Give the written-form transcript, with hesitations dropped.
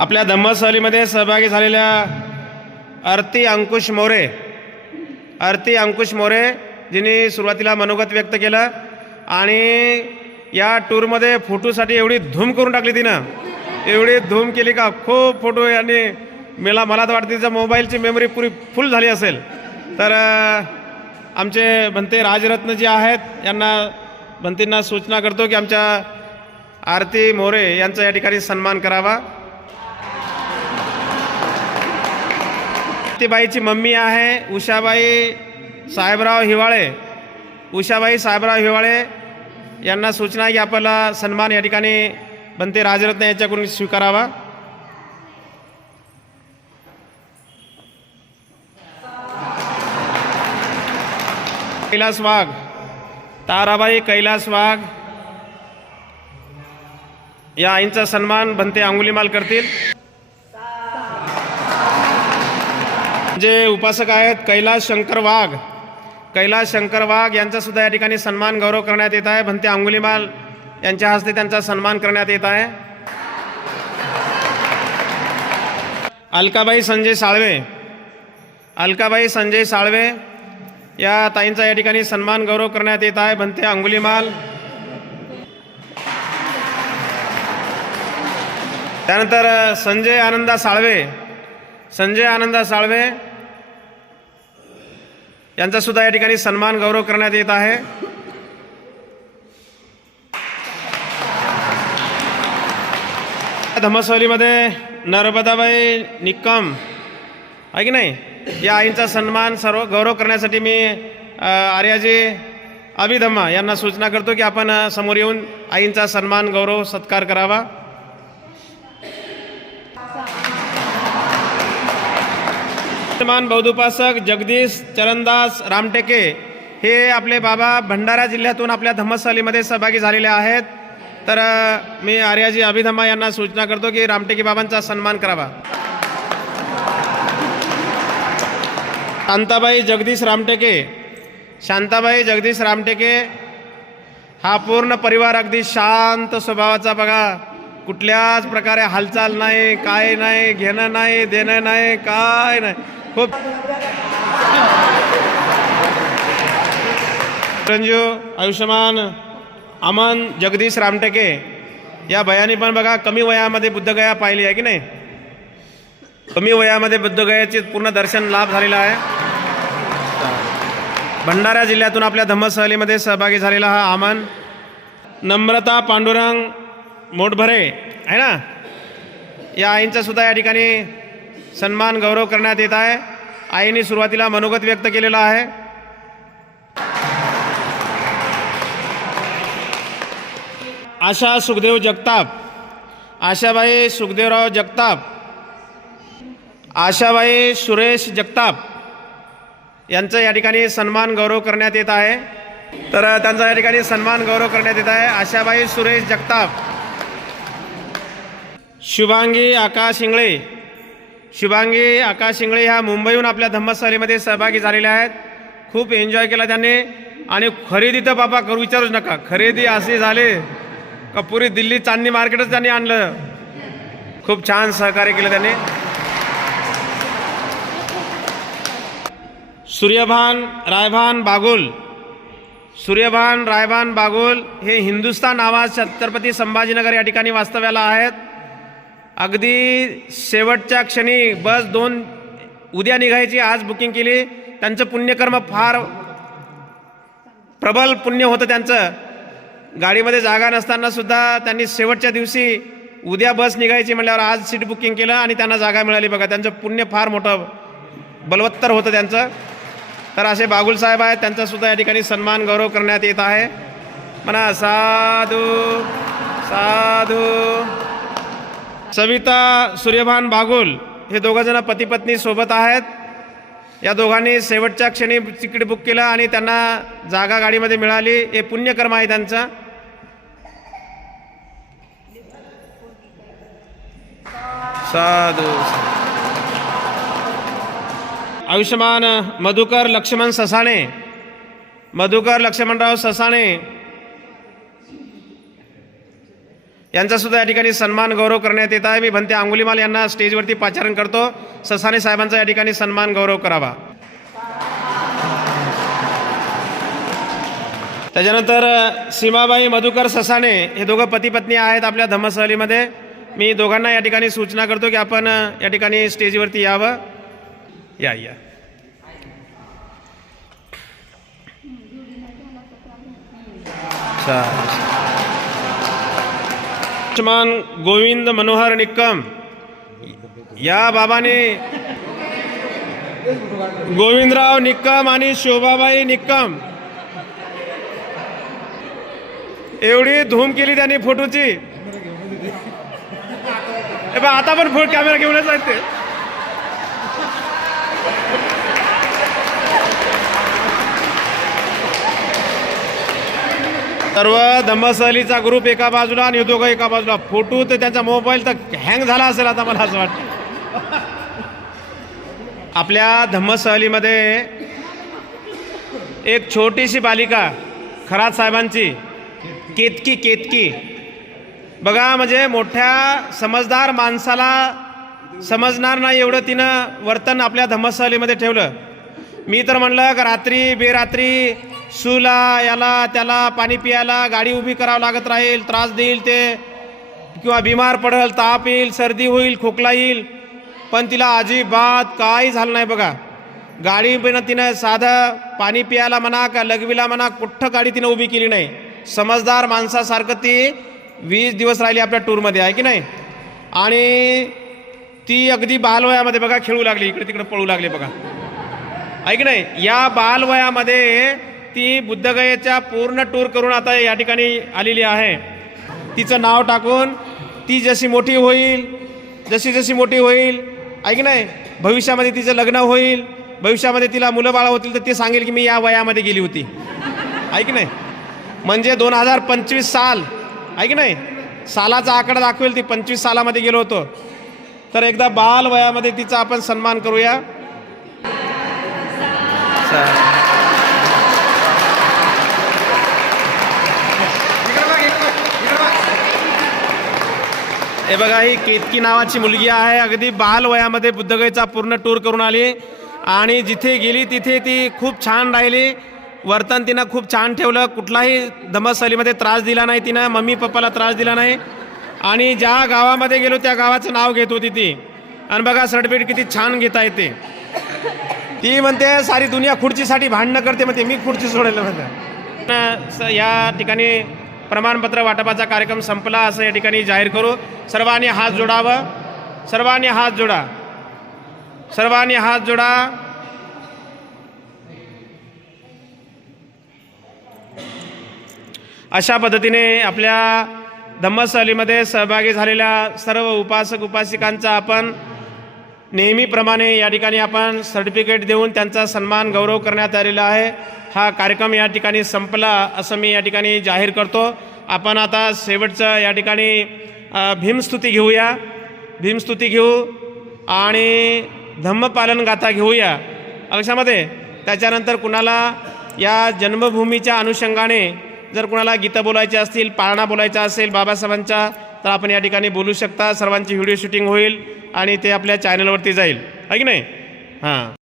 आपल्या धम्म सहलीमध्ये सहभागी झालेल्या आरती अंकुश मोरे जिने सुरुवातीला मनोगत व्यक्त केलं आणि या टूरमध्ये फोटोसाठी एवढी धूम करून टाकली तिनं, एवढी धूम केली का खूप फोटो यांनी मला तर वाटतं तिचा मोबाईलची मेमरी पुरी फुल झाली असेल. तर आमचे भंते राजरत्न जे आहेत यांना भंतींना सूचना करतो की आमच्या आरती मोरे यांचा या ठिकाणी सन्मान करावा. आरतीबाईची मम्मी आहे उषाबाई साहेबराव हिवाळे यांना सूचना आहे की आपला सन्मान या ठिकाणी भंते राजरत्न यांच्याकडून स्वीकारावा. कैलास वाघ, ताराबाई कैलास वाघ या आईंचा सन्मान भंते अंगुलीमाल करतील. जे उपासक आहेत कैलास शंकर वाघ यांचा सुद्धा या ठिकाणी सन्मान गौरव करण्यात येत आहे. भंते अंगुलीमाल यांच्या हस्ते त्यांचा सन्मान करण्यात येत आहे. अलकाबाई संजय साळवे या ताईंचा या ठिकाणी सन्मान गौरव करण्यात येत आहे. भंते अंगुलीमाल. त्यानंतर संजय आनंदा साळवे यांचा सुद्धा या ठिकाणी सन्मान गौरव करण्यात येत आहे. धम्मसहलीमध्ये नर्मदाबाई निक्कम आहे की नाही, या आईंचा सन्मान गौरव करण्यासाठी मी आर्याजी अभिधम्मा यांना सूचना करतो की आपण समोर येऊन आईंचा सन्मान गौरव सत्कार करावा. विद्यमान बौद्धोपासक जगदीश चरणदास रामटेके हे आपले बाबा भंडारा जिल्ह्यातून आपल्या धम्मसहलीमध्ये सहभागी झालेले आहेत. तर मी आर्याजी अभिधम्मा यांना सूचना करतो की रामटेके बाबांचा सन्मान करावा. शांताबाई जगदीश रामटेके हा पूर्ण परिवार अगदी शांत स्वभावाचा बघा, कुठल्याच प्रकारे हालचाल नाही, काय नाही, घेणं नाही, देणं नाही, काय नाही, खूप रंजू आयुष्यमान अमन जगदीश रामटेके या बयानी पण बघा कमी वयामध्ये बुद्धगया पाहिली आहे की नाही, कमी वयामध्ये बुद्धगयाचे पूर्ण दर्शन लाभ झालेला आहे. भंडारा जिल्ह्यातून आपल्या धम्मसहलीमध्ये सहभागी झालेला हा अमन. नम्रता पांडुरंग मोठभरे आहे ना, या आईंचा सुद्धा या ठिकाणी सन्मान गौरव करण्यात येत आहे. आईने सुरुवातीला मनोगत व्यक्त केलेला आहे. आशाबाई सुरेश जगताप यांचा या ठिकाणी सन्मान गौरव करण्यात येत आहे. तर त्यांचा या ठिकाणी सन्मान गौरव करण्यात येत आहे. आशाबाई सुरेश जगताप. शुभांगी आकाश इंगळे ह्या मुंबईहून आपल्या धम्मसहलीमध्ये सहभागी झालेल्या आहेत. खूप एन्जॉय केला त्यांनी आणि खरेदी तर बाबा विचारूच नका, खरेदी अशी झाली का पुरी दिल्ली चांदणी मार्केटच त्यांनी आणलं. खूप छान सहकार्य केलं त्यांनी. सूर्यभान रायभान बागुल हे हिंदुस्तान आवाज छत्रपती संभाजीनगर या ठिकाणी वास्तव्याला आहेत. अगदी शेवटच्या क्षणी बस 2 उद्या निघायची, आज बुकिंग केली. त्यांचं पुण्यकर्म फार प्रबल पुण्य होतं त्यांचं. गाडीमध्ये जागा नसताना सुद्धा त्यांनी शेवटच्या दिवशी उद्या बस निघायची म्हटल्यावर आज सीट बुकिंग केलं आणि त्यांना जागा मिळाली. बघा, त्यांचं पुण्य फार मोठं बलवत्तर होतं त्यांचं. तर असे बागुल साहेब आहेत, त्यांचा सुद्धा या ठिकाणी सन्मान गौरव करण्यात येत आहे. म्हणा साधू साधू. सविता सूर्यभान बागुल हे दोघंजण पती पत्नी सोबत आहेत. या दोघांनी शेवटच्या क्षणी तिकीट बुक केलं आणि त्यांना जागा गाडीमध्ये मिळाली. हे पुण्यकर्म आहे त्यांचं. साधू. आयुष्यमान मधुकर लक्ष्मणराव ससाणे यांचासुद्धा या ठिकाणी सन्मान गौरव करण्यात येत आहे. मी भंते अंगुलीमाल यांना स्टेजवरती पाचारण करतो. ससाणे साहेबांचा या ठिकाणी सन्मान गौरव करावा. त्याच्यानंतर सीमाबाई मधुकर ससाणे हे दोघं पती पत्नी आहेत आपल्या धम्मसहलीमध्ये. मी दोघांना या ठिकाणी सूचना करतो की आपण या ठिकाणी स्टेजवरती यावं. या या. लक्ष्मण गोविंद मनोहर निक्कम या बाबाने गोविंदराव निक्कम आणि शोभाबाई निक्कम एवढी धूम केली त्यांनी फोटोची. आता पण फोटो कॅमेरा घेऊनच आहेत ते. सर्व धम्मसहलीचा ग्रुप एका बाजूला आणि दोघं एका बाजूला. फोटो तर त्यांचा मोबाईल तर हँग झाला असेल आता मला असं वाटतं. आपल्या धम्मसहलीमध्ये एक छोटीशी बालिका खरात साहेबांची केतकी बघा, म्हणजे मोठ्या समजदार माणसाला समजणार नाही एवढं तिनं वर्तन आपल्या धम्मसहलीमध्ये ठेवलं. मी तर म्हणलं का रात्री बेरात्री सूला याला त्याला पाणी पियाला गाडी उभी करावं लागत राहील, त्रास देईल ते, किंवा बिमार पडेल, ताप येईल, सर्दी होईल, खोकला येईल, पण तिला अजिबात काही झालं नाही बघा. गाडी पण तिनं साधं पाणी पियाला म्हणा का लघवीला म्हणा कुठं गाडी तिनं उभी केली नाही. समजदार माणसासारखं ती 20 दिवस राहिली आपल्या टूरमध्ये, आहे की नाही. आणि ती अगदी बालवयामध्ये बघा खेळू लागली, इकडे तिकडे पळू लागले बघा, आहे की नाही. या बालवयामध्ये ती बुद्धगयेच्या पूर्ण टूर करून आता या ठिकाणी आलेली आहे. तिचं नाव टाकून ती जशी मोठी होईल, जशी मोठी होईल, आहे की नाही, भविष्यामध्ये तिचं लग्न होईल, भविष्यामध्ये तिला मुलं बाळं होतील तर ती सांगेल की मी या वयामध्ये गेली होती, आहे की नाही. म्हणजे 2025 साल, आहे की नाही, सालाचा आकडा दाखवेल ती 25 सालामध्ये गेलो होतो. तर एकदा बाल वयामध्ये तिचा आपण सन्मान करूया. हे बघा, ही केतकी नावाची मुलगी आहे. अगदी बाल वयामध्ये बुद्धगयेचा पूर्ण टूर करून आली आणि जिथे गेली तिथे ती खूप छान राहिली. वर्तन तिनं खूप छान ठेवलं. कुठलाही धम्मसहलीमध्ये त्रास दिला नाही तिनं, मम्मी पप्पाला त्रास दिला नाही. आणि ज्या गावामध्ये गेलो त्या गावाचं नाव घेत होती ती. आणि बघा सर्टिफिकेट किती छान घेता येते. ती म्हणते सारी दुनिया खुर्चीसाठी भांडणं करते, म्हणते मी खुर्ची सोडायला म्हणते. या ठिकाणी प्रमाणपत्र वाटपाचा कार्यक्रम संपला असं या ठिकाणी जाहीर करू. सर्वांनी हात जोडावं, सर्वांनी हात जोडा, सर्वांनी हात जोडा. अशा पद्धतीने आपल्या धम्मसहलीमध्ये सहभागी झालेल्या सर्व उपासक उपासिकांचा आपण नेहमीप्रमाणे या ठिकाणी आपण सर्टिफिकेट देऊन त्यांचा सन्मान गौरव करण्यात आलेला आहे. हा कार्यक्रम या ठिकाणी संपला असं मी या ठिकाणी जाहीर करतो. आपण आता शेवटचं या ठिकाणी भीमस्तुती घेऊया, भीमस्तुती घेऊ आणि धम्मपालन गाथा घेऊया लक्षामध्ये. त्याच्यानंतर कुणाला या जन्मभूमीच्या अनुषंगाने जर कुणाला गीतं बोलायचे असतील, पाळणा बोलायचा असेल बाबासाहेबांचा, तर आपण या ठिकाणी बोलू शकता. सर्वांची व्हिडिओ शूटिंग होईल आणि ते आपल्या चॅनलवरती जाईल, आहे की नाही. हां.